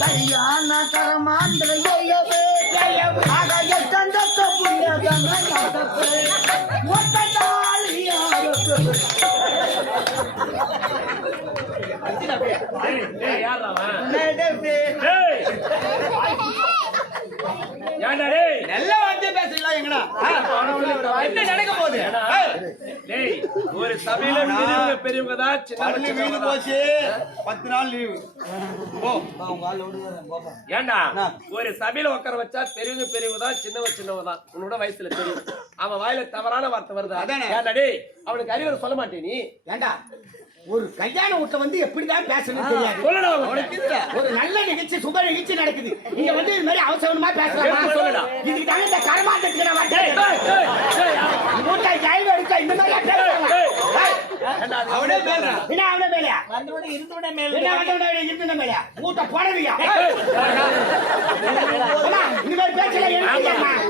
சரியான கரமாந்திரையவே ஆக எட்டந்தக்க புண்ணியதங்க நல்லா வந்து பேசுறீங்களா எங்கடா என்ன நடக்க போகுது ஒரு சபையில பெரியவங்க தான் சின்ன வீடு போச்சு 10 நாள் லீவு ஏண்டா ஒரு சபையில உட்கார வச்சா பெரியவங்க தான் சின்னவங்க தான் உன்னோட வயசுல தெரியும் அவன் வாயில தவறான வார்த்தை வருதா ஏன்டா அவனுக்கு அறிவுரை சொல்ல மாட்டே நீ ஏண்டா ஒரு கல்யாண வீட்டுல வந்து எப்படிதான் பேசணும் தெரியாது ஒரு நல்ல நிகழ்ச்சி சுப நிகழ்ச்சி நடக்குது நீங்க வந்து இது மாதிரி அவசரமா பேசலாம் சொல்லடா இதுக்கு தானே இந்த கரமாட்டத்துக்கு நான் எடுக்க இந்த மாதிரி அவனே பேசுறான் என்ன அவனே மேலையா இருந்தவனே மேல இருந்த மேலையா ஊட்ட போடவியா இந்த மாதிரி பேசல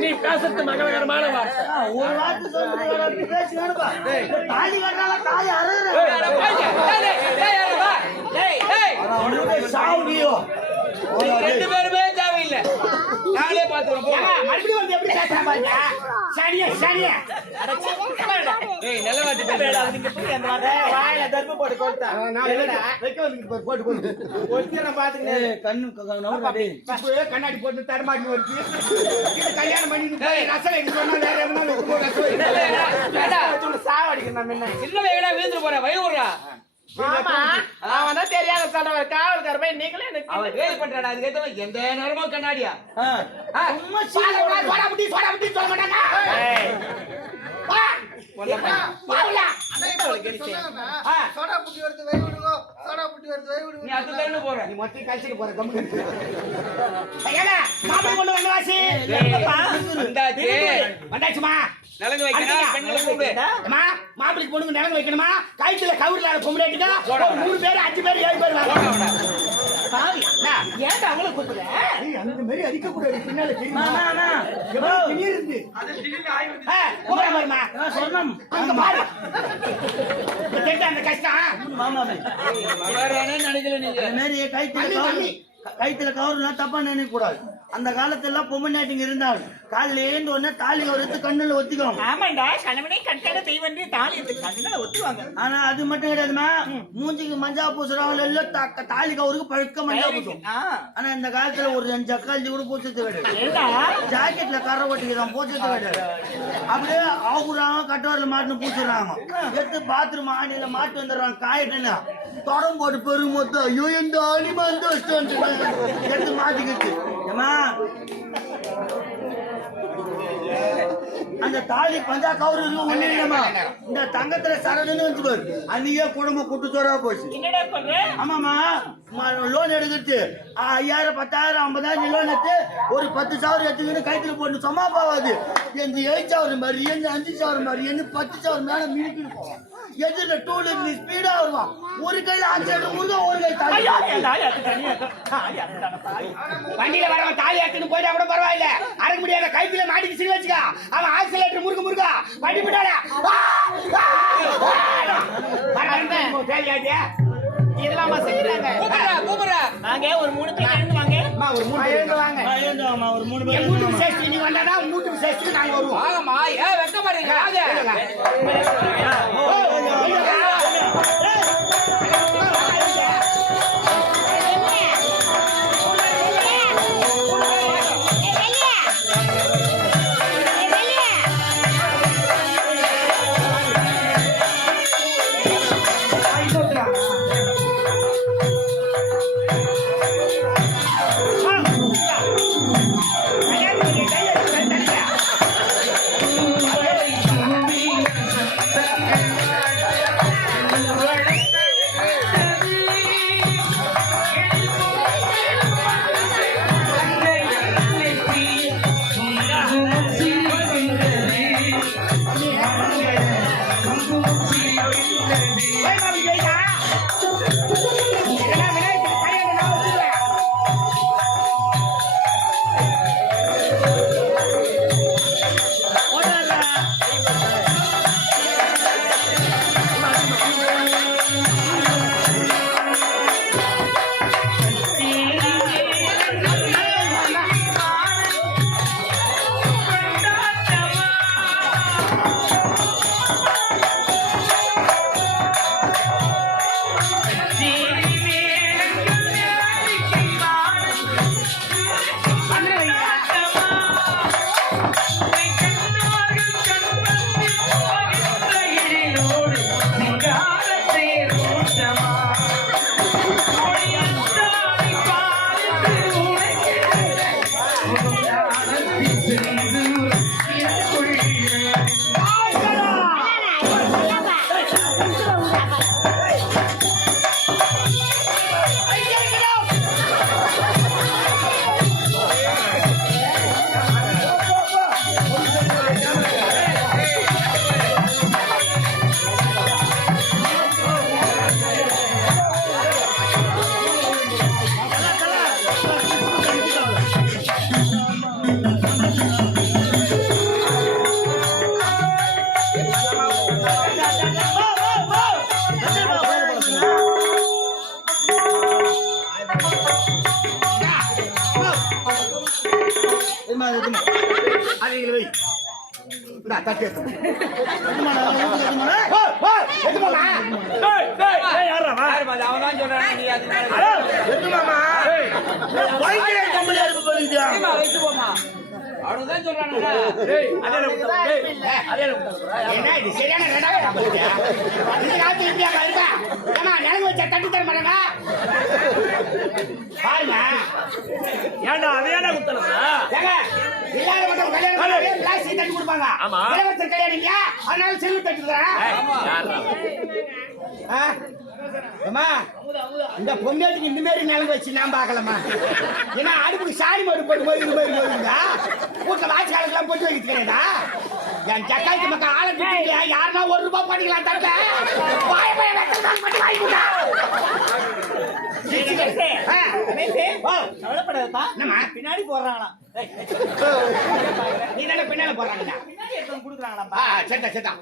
நீ பேசுறது மங்களகரமான வார்த்தை ஒரு வார்த்தை சொல்லி பேசுவானுப்பா தாலி கட்டுறால தாலி அறுற சாவுடியோ ரெண்டு பேருமே தேவையில்லை நாங்களே பாத்துறோம் மறுபடியும் வந்து எப்படி பேசுறா பாருங்க சரியா சரியா நல்ல வாட்டி பேசுறா நீங்க போய் அந்த வாயில தர்ம போட்டு கொடுத்தா நான் இல்லடா வைக்க வந்து போட்டு ஒருத்திய நான் பாத்துக்கிறேன் கண்ணு நவுடா கண்ணாடி போட்டு தரமாட்டி வருது இது கல்யாணம் பண்ணி ரசல இது சொன்னா வேற எவனா சாவடிக்கு நான் என்ன சின்ன வேகடா வீழ்ந்து போற வயவுறா மாமா அவன் தான் தெரியாத சொல்றவர் காவல்கார போய் நீங்களே எனக்கு அவன் வேலை பண்றாடா அதுக்கு ஏத்த எந்த நேரமும் கண்ணாடியா சும்மா சோடா புட்டி சொல்ல மாட்டாங்க சோடா புட்டி வருது வை விடுங்க சோடா புட்டி வருது வை விடுங்க நீ அது தரணும் போற நீ மொத்தம் கழிச்சிட்டு போற கம்மி ஐயா மாமா கொண்டு வந்தவாசி வந்தாச்சு வந்தாச்சுமா நலங்கு வைக்கணும் பெண்களை கூப்பிடு அம்மா மாப்பிளைக்கு பொண்ணுங்க நலங்கு வைக்கணுமா கைத்துல கவுர்ல பொம்பளைட்டுங்க 3 பேர் 5 பேர் 7 பேர் வாங்க பாவி ஏன்டா அவளை கூப்பிடுற அந்த மாதிரி அடிக்க கூடாது பின்னால தெரியுமா அண்ணா எவ்வளவு திணி இருந்து அது திணில ஆயிடுது கூப்பிட பாருமா சொன்னோம் அங்க பாரு கேட்ட அந்த கஷ்டம் மாமாவே வேறனே நினைக்கல நீங்க இந்த மாதிரி கைத்துல கவுர்னா தப்பா நினைக்க கூடாது அந்த காலத்துல பொம்மநாட்டிங்க இருந்தாங்க காலையில ஏந்து உடனே தாலி எடுத்து கண்ணுல ஒத்திக்குவாங்க ஆமாண்டா கணவனே கட்டட தெய்வன்றி தாலி எடுத்து கண்ணுல ஒத்துவாங்க ஆனா அது மட்டும் கிடையாதுமா மூஞ்சிக்கு மஞ்சா பூசுறவங்க எல்லாம் தாலி கவுருக்கு பழுக்க மஞ்சா பூசும் ஆனா இந்த காலத்துல ஒரு 2 ஜக்காளி கூட பூச்சது கிடையாது ஜாக்கெட்ல கரை ஒட்டிக்கிறான் பூச்சது கிடையாது அப்படியே ஆகுறாங்க கட்டவரில் மாட்டுன்னு பூச்சுறாங்க எடுத்து பாத்ரூம் ஆணியில மாட்டு வந்துடுறாங்க காயிட்டுன்னு தொடம் போட்டு பெரும் மொத்தம் ஐயோ இந்த ஆணிமா வந்து எடுத்து மாட்டிக்கிச்சு ஏமா அந்த தாலி பஞ்சா கவுரு ஒண்ணு இல்லையம்மா இந்த தங்கத்துல சரடுன்னு வச்சுப்பாரு அன்னைக்கே குடும்பம் குட்டுச்சோரா போச்சு ஆமாமா லோன் எடுக்கிறது 5000 10,000 50,000 லோன் எடுத்து ஒரு 10,000 எடுத்துக்கிட்டு கைத்துல போட்டு சும்மா போவாது எந்த 7,000 மாதிரி எந்த 5,000 மாதிரி எந்த 10,000 மேல மீன் போவோம் எதிர டூல் நீ ஸ்பீடா வருவான் ஒரு கையில 5 முருகா ஒரு கை வண்டியில வரவன் தாலி ஆட்டுன்னு போயிட்டா கூட பரவாயில்ல அரைக்க முடியாத கைத்துல மாட்டிக்கு சிங்க வச்சுக்கா அவன் ஆக்சிலேட்டர் முருகா வண்டி விட்டாடா இதெல்லாம் செய்யறாங்க கூப்பிடுறா நாங்க ஒரு 3 பேர் எழுந்து வாங்க ஒரு 3 பேர் வாங்க ஒரு 3 பேர் மூட்டு விசேஷம் நீ வந்தாடா மூட்டு விசேஷத்துக்கு நாங்க வருவோம் வாங்கம்மா ஏன் வெக்க மாட்டீங்க அவன்தான் சொல்றான் நீ அது வைத்து போமா அவனுதான் சொல்றானுங்க என்ன இது சரியான ரெண்டாவது இந்த காலத்துல இந்தியாக்கா இருக்கா ஏமா நிலங்கு வச்சா தட்டி தர மாட்டாங்க பாருங்க ஏன்டா அதையான குத்தலமா ஏங்க இல்லாத மட்டும் கல்யாணம் பிளாஸ்டிக் தட்டி கொடுப்பாங்க இளவரசர் கல்யாணம் இல்லையா அதனால செல்வம் தட்டி அம்மா இந்த பொண்ணாட்டுக்கு இந்த மாதிரி நிலங்கு வச்சு நான் பார்க்கலாமா ஏன்னா அடுப்புக்கு சாணி மாடு போட்டு போய் இது மாதிரி போயிருந்தா வீட்டுல வாட்சி காலக்கெல்லாம் போட்டு வைக்கிறது கிடையாதா என் ஜக்காய்க்கு மக்கள் ஆளை திட்டியா யாருன்னா ₹1 பண்ணிக்கலாம் தரல வாய வாய வெட்டதான் மட்டும் வாங்கி கொடுத்தா பின்னாடி போடுறாங்களா நீ தானே பின்னால போடுறாங்கண்ணா குடுக்குறாங்களா சட்டா சட்டா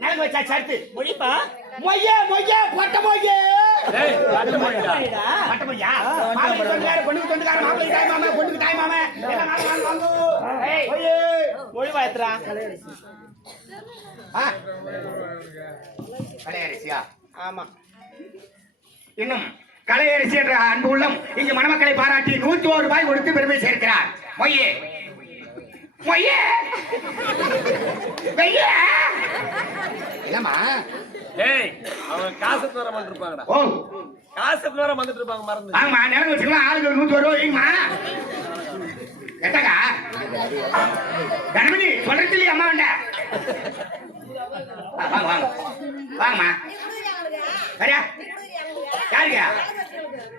நிலங்கு வச்சா சர்த்து மொழிப்பா மொய்யே மொய்யே பொட்ட மொய்யே பட்ட மொய்யா பட்ட மொய்யா மாப்பிள்ளை தொண்டுக்கார பொண்ணுக்கு தொண்டுக்கார மாப்பிள்ளை தாய் மாமா பொண்ணுக்கு தாய் மாமா எல்லாம் வாங்க வாங்க வாங்க மொய்யே மொழி பாத்துறா கலையரசியா ஆமா இன்னும் கலையரசி என்ற அன்பு உள்ளம் இங்கு மணமக்களை பாராட்டி ₹101 கொடுத்து பெருமை சேர்க்கிறார் மொய்யே மொய்யே வெய்யே என்னம்மா ஏய் அவங்க காசு தர வந்துருப்பாங்கடா ஓ காசு தர வந்துட்டு இருப்பாங்க மறந்து ஆமா நிலம் வச்சுக்கலாம் ஆளுக்கு ₹101 வைங்கம்மா எட்டக்கா கணபதி சொல்றது இல்லையா அம்மா வேண்ட வாங்க வாங்க வாங்கம்மா சரியா யாருக்கா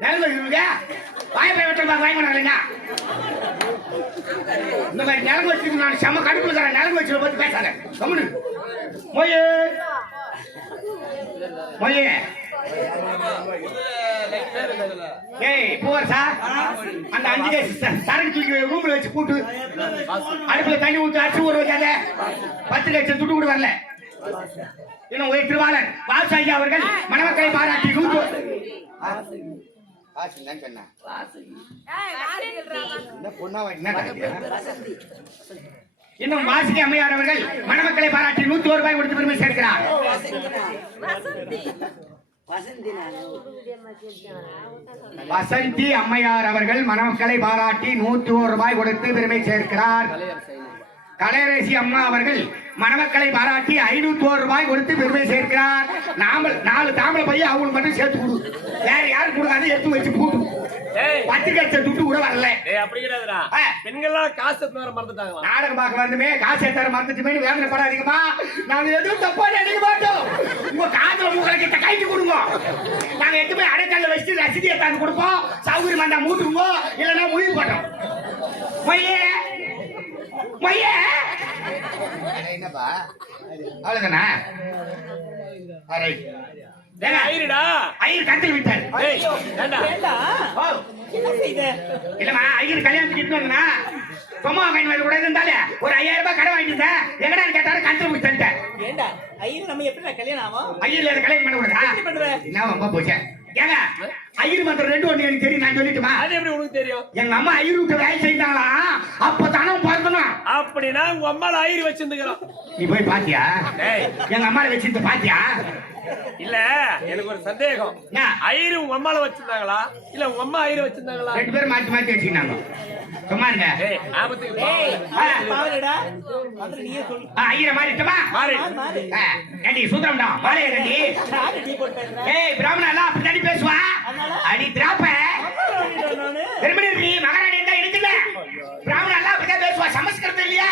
நிலம் வச்சுருக்கா வாய் போய் வெட்டுறப்பாங்க வாங்கி பண்ணாங்க இந்த மாதிரி நிலம் வச்சுருக்கு நான் செம்ம கடுப்புல தரேன் நிலம் வச்சு பத்தி பேசாத கம்முனு மொய்யே மொய்யே ஏய் பூவரசா அந்த 5 கேஸ் சரக்கு தூக்கி ரூம்ல வச்சு கூட்டு அடுப்புல தண்ணி ஊற்றி அரிசி ஊற வைக்காத 10 லட்சம் துட்டு கூட வரல இன்னும் ஒரு திருவாளர் வாசாயி அவர்கள் மணமக்களை பாராட்டி இன்னும் வாசிக்கு அம்மையார் அவர்கள் மணமக்களை பாராட்டி ₹101 கொடுத்து பெருமை சேர்க்கிறார் வசந்தி அம்மையார் அவர்கள் மணமக்களை பாராட்டி ₹101 கொடுத்து பெருமை சேர்க்கிறார் கலையரசி அம்மா அவர்கள் மணமக்களை பாராட்டி ₹501 கொடுத்து பெருமை சேர்க்கிறார். நாம 4 தாமரை பையன் அவங்களுக்கு மட்டும் சேர்த்து கொடு, வேற யாரும் கொடுக்காது எடுத்து வச்சு போட்டு 10 லட்சம் துட்டு கூட வரல. அப்படி கிடையாதுடா, பெண்கள்லாம் காசு தர மறந்துட்டாங்களா? நாடகம் பார்க்க வந்துமே காசு தர மறந்துட்டுமே வேதனைப்படாதீங்கம்மா, நாங்க எதுவும் தப்பா நினைக்க மாட்டோம். உங்க காதுல மூக்கலை கிட்ட கைட்டு கொடுங்க, நாங்க எதுவுமே அடைக்கல்ல வச்சு ரசீதியை தாந்து கொடுப்போம். சௌகரியம் வந்தா மூட்டுருங்க, இல்லைன்னா முடிவு போட்டோம். என்னப்பா அவ்வளவுதானா? ஐயர் கட்டில் விட்டார். இல்லம்மா, ஐயர் கல்யாணத்துக்கு வந்தா சும்மா வாங்கி கூட இருந்தாலே ஒரு 5000 ரூபாய் கடை வாங்கிட்டு இருந்தேன். எங்கடா கேட்டாரு கட்டில் விட்டான்ட்டேன். ஐயர் நம்ம எப்படி கல்யாணம் ஆகும்? ஐயர் கல்யாணம் பண்ண கூடாதா? என்ன அம்மா போச்சே. ஏங்க ஐயர் மந்திரம் 2 ஒண்ணு எனக்கு தெரியும், நான் சொல்லிட்டுமா? அது எப்படி உனக்கு தெரியும்? எங்க அம்மா ஐயர் விட்டு வேலை செய்தாங்களா, அப்ப தானே பிறந்தணும். அப்படின்னா உங்க அம்மால ஐயர் வச்சிருந்துக்கிறோம். நீ போய் பாத்தியா? எங்க அம்மால வச்சிருந்து பாத்தியா? இல்ல, எனக்கு ஒரு சந்தேகம். ஐயர் உங்க அம்மால வச்சிருந்தாங்களா இல்ல உங்க அம்மா ஐயர் வச்சிருந்தாங்களா? 2 பேரும் மாத்தி மாத்தி வச்சுக்கினாங்க. சும்மா இருங்க. ஐயரை மாறிட்டமா? ஏண்டி சூத்திரம்டா மாலைய ரெண்டி. ஏய் பிராமணா எல்லாம் அப்படி பேசுவா, அடி திராப்ப பெருமணி மகாராணி இருந்தா இருக்குல்ல, பிராமணா எல்லாம் அப்படிதான் பேசுவா. சமஸ்கிருதம் இல்லையா?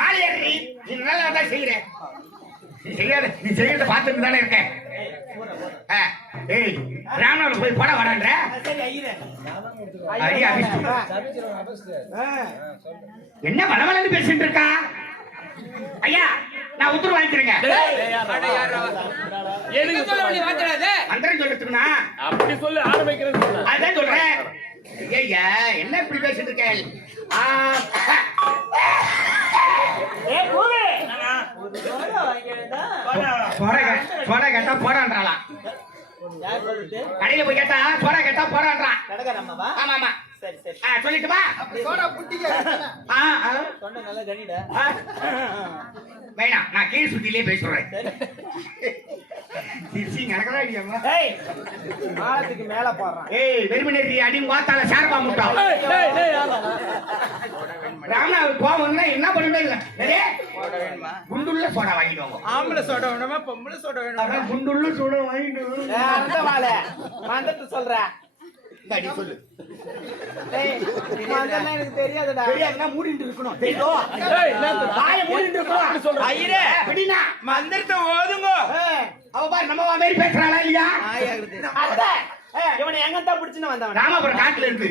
மாலையேறி நீ நல்லா தான் செய்யறேன். நீ செய்யறத பார்த்துட்டு தானே இருக்கேன். ஏய் பிராமணாவில் போய் போட வரான்ற என்ன வளவலன்னு பேசிட்டு இருக்கா? ஐயா நான் உத்தரவு வாங்கிக்கிறேங்க. எதுக்கு சொல்ல வேண்டிய வார்த்தை மந்திரம் சொல்றதுக்குண்ணா அப்படி சொல்லு ஆரம்பிக்கிறது சொல்லு. அதான் சொல்றேன். ஐயா என்ன இப்படி பேசிட்டு இருக்கேன்? சோடா கேட்டா போடான்றாளாம். கடையில போய் கேட்டா சோடா கேட்டா போடான்றான். ஆமா ஆமா சொல்லிட்டுமா? சோடா புட்டிங்க வேணாம், நான் கீழ் சுத்திலே பேசுறேன். நடக்கதா இல்லையா? மாலத்துக்கு மேல போடுறான். ஏய் வெறுமனேரி அடி வாத்தால சார்பா முட்டா. ராமநாதன் கோவம்னா என்ன பண்ணுவே இல்ல. குண்டுள்ள சோடா வாங்கிடுவாங்க. ஆம்பளை சோடா வேணுமா பொம்பளை சோடா வேணுமா? குண்டுள்ள சோடா வாங்கிடுவாங்க. மந்தத்தை சொல்ற அடி சொல்லு. எனக்கு தெரியாதுடா. தெரியாதுன்னா மூடிட்டு இருக்கணும். தெரியும். வாயை மூடிட்டு இருக்கணும். ஐயரே அப்படினா மந்திரத்தை ஓதுங்க. அவ பாரு நம்ம மாதிரி பேசுறாளா இல்லையா? அத்தை இவனை எங்க தான் பிடிச்சுன்னு வந்தவன்? ராமாபுரம் காட்டுல இருந்து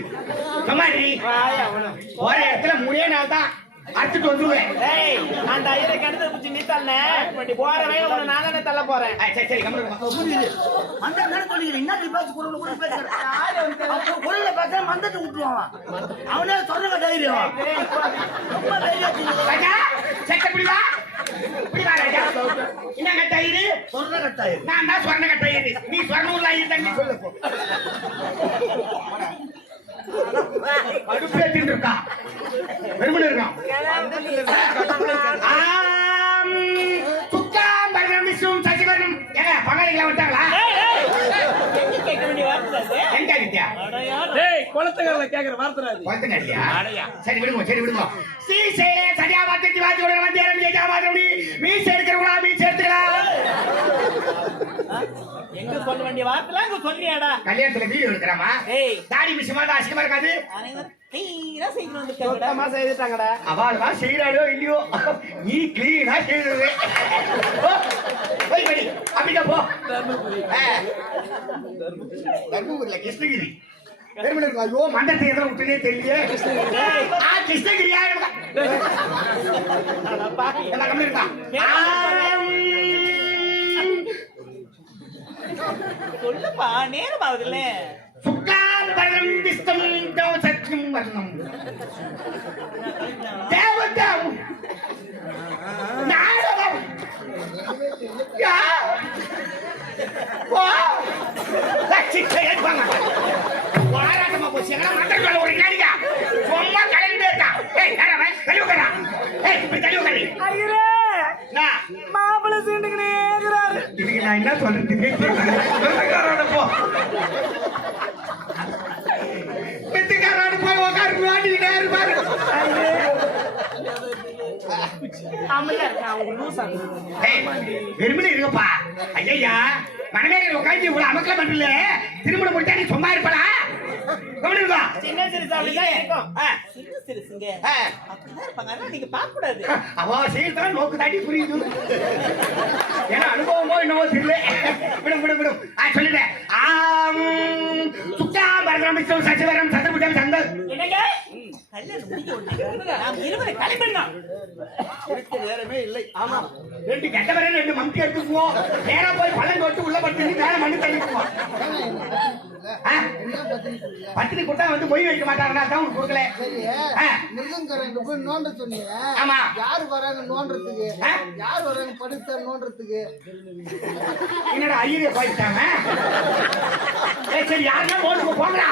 சும்மாடி ஒரே இடத்துல 3 நாள் தான் அடிச்சுட்டு வந்துருவேன். அந்த ஐயரை கிணத்துல பிடிச்சி நீ தள்ளனே போற வயல உன்னை நானே தள்ள போறேன். சரி சரி கம்முனு. மந்திரம் தானே சொல்லிக்கிறேன். என்ன நீ பேச குரல் கூட பேசுறேன். குரல்ல பேச மந்திரத்தை விட்டுருவான். அவனே சொன்ன தைரியம். ரொம்ப தைரியம். ராஜா செக்க பிடிவா. பிடிவா ராஜா. என்ன கட்டாயிரு? சொன்ன கட்டாயிரு. நான் தான் சொன்ன கட்டாயிரு. நீ சொன்னூர்ல இருந்தாங்க சொல்லு போ. அடுப்பு ஏத்திட்டு இருக்கா. வெறுமனே இருக்கான். சுக்காம் பரணம் விஷ்ணும் சசிவரணம். ஏங்க பங்காளிகளா வந்தாங்களா? கேட்க வேண்டிய வார்த்தை எங்க கிட்டியா? டேய் குளத்துக்கறல கேக்குற வார்த்தை அது. வந்துங்க இல்லையா? சரி விடுங்க. சீசே சரியா பார்த்து வாதியோட வந்து ஏறி மாதிரி மீஸ் எடுக்கறவங்களா மீஸ் எடுத்துக்கலாம். எங்க சொல்ல வேண்டிய வார்த்தை அங்க சொல்றியாடா? கல்யாணத்துல வீடியோ எடுக்கறாமா? ஏய் தாடி மிஷமா தான் அசிங்கமா இருக்காது. கிளீனா செய்யணும் வந்துட்டாங்கடா. செய்துட்டாங்கடா. அவளா செய்யறாளோ இல்லையோ நீ கிளீனா செய்யறது. போய் படி அப்படியே போ. தர்மபுரியில கிருஷ்ணகிரி. ஐயோ மண்டத்தை எதிர விட்டுனே தெரியல. கிருஷ்ணகிரியா எல்லாம் கம்மி இருக்கா? சொல்லுப்பா நேரம் ஆகுதுல்ல. சுக்காம் பரம் விஸ்தம் சத்தியம் வர்ணம் தேவதம் நாரதம் யா வா லட்சிக்கே ஏற்பாங்க. வாராட்டமா போச்சு. எங்கடா மண்டல ஒரு நாடியா சும்மா கலந்துட்டே இருக்கா. ஏய் யாரவே கழுவுறா. ஏய் இப்படி கழுவுறீ. ஐயரே நான் மாப்பிளை சீண்டுக்குனே ஏகுறாரு. இதுக்கு நான் என்ன சொல்றதுன்னு தெரியல. போ மித்துக்காரோட போய் உட்கார்ந்து வாடிட்டே இருப்பாரு. வெறுமனே இருக்கப்பா. ஐயா மனமேல உட்காந்து இவ்வளவு அமக்கல பண்ணல. திருமணம் முடிச்சா நீ சும்மா இருப்படா. கவனிக்கா. சின்ன சிறுசு அப்படிதான் இருக்கும். சின்ன சிறுசுங்க அப்படிதான் இருப்பாங்க. அதெல்லாம் நீங்க பார்க்க கூடாது. அவ சீர்தான் நோக்கு தாண்டி புரியுது. ஏன்னா அனுபவமோ என்னவோ தெரியல. விடும் சொல்லிட்டேன். சுத்தா பரதம் விஷ்ணு சசிவரம் சந்திரபுட்டம் சந்தல். என்னங்க கல்யாணம் முடிக்க விட்டு நாம் இருவரை கிளம்பிடலாம். நேரமே இல்லை. ஆமா 2 கெட்டவரே 2 மம்டி எடுத்துக்குவோம். நேரா போய் பழம் தொட்டு உள்ள படுத்து மேல மண்ணு தள்ளிக்குவோம். பத்தினி கொடுத்தா வந்து மொய் வைக்க மாட்டாங்கன்னா தான் உனக்கு கொடுக்கல. மிருகங்கரங்க போய் நோண்ட சொன்னீங்க. ஆமா யாரு வராங்க நோண்டறதுக்கு? யாரு வராங்க படுத்தா நோண்டறதுக்கு? என்னடா ஐயரே போயிட்டாங்க. சரி யாருன்னா ஓடுங்க போங்கடா.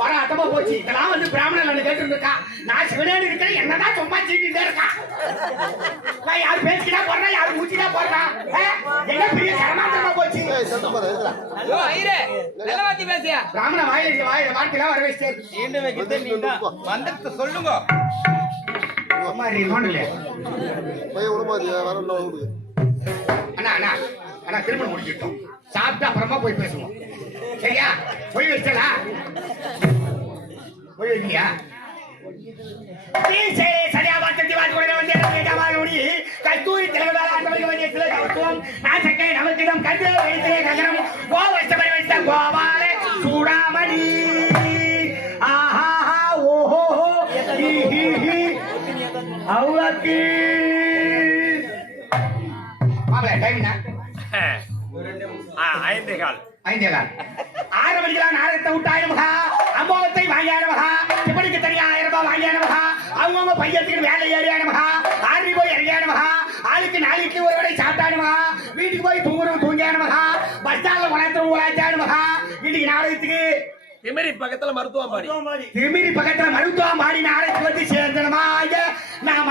வர அத்தமா போச்சு. இதெல்லாம் வந்து பிராமணன் கேட்டு இருக்கா. நான் சிவனேன்னு இருக்கிறேன். என்னதான் சும்மா சீட்டிட்டே இருக்கா. நான் யாரு பேசிக்கிட்டா போடுறேன், யாரு மூச்சிட்டா போடுறான். என்ன பெரிய கரமாத்தமா போச்சு. பிராமண வார்த்தையெல்லாம் வர வச்சு மந்திரத்தை சொல்லுங்க. அண்ணா திருமணம் முடிச்சிட்டோம். சாப்பிட்டு அப்புறமா போய் பேசுவோம். சரியா? போய் வச்சலா போய் வைக்கியா? சரியா வார்த்தை வந்து கஸ்தூரி திலகதாரம் நாசக்கை நமக்கிடம் கண்டு வைத்தே நகரம் கோவஸ்தபரி வைத்த கோபாலே சூடாமணி. ஆஹா ஓஹோ அவ்வளோக்கு வாங்கிக்கலாம் 6 மணிக்கெல்லாம் நாடகத்தை விட்டாயிரமகா அம்போகத்தை வாங்கியானமகா இப்படிக்கு தனியா 1000 ரூபாய் வாங்கியானமகா அவங்க பையத்துக்கு வேலை ஏறியானமகா 6 போய் இறங்கியானமகா ஆளுக்கு 4 இட்லி ஒரு வடை சாப்பிட்டானுமகா வீட்டுக்கு போய் தூங்கியானமகா பஸ் ஸ்டாண்ட்ல உழைச்சானுமகா வீட்டுக்கு நாடகத்துக்கு திமிரி பக்கத்துல மருத்துவம் பாடி திமிரி பக்கத்துல மருத்துவம் பாடி நாடகத்துக்கு வந்து சேர்ந்தனமா நம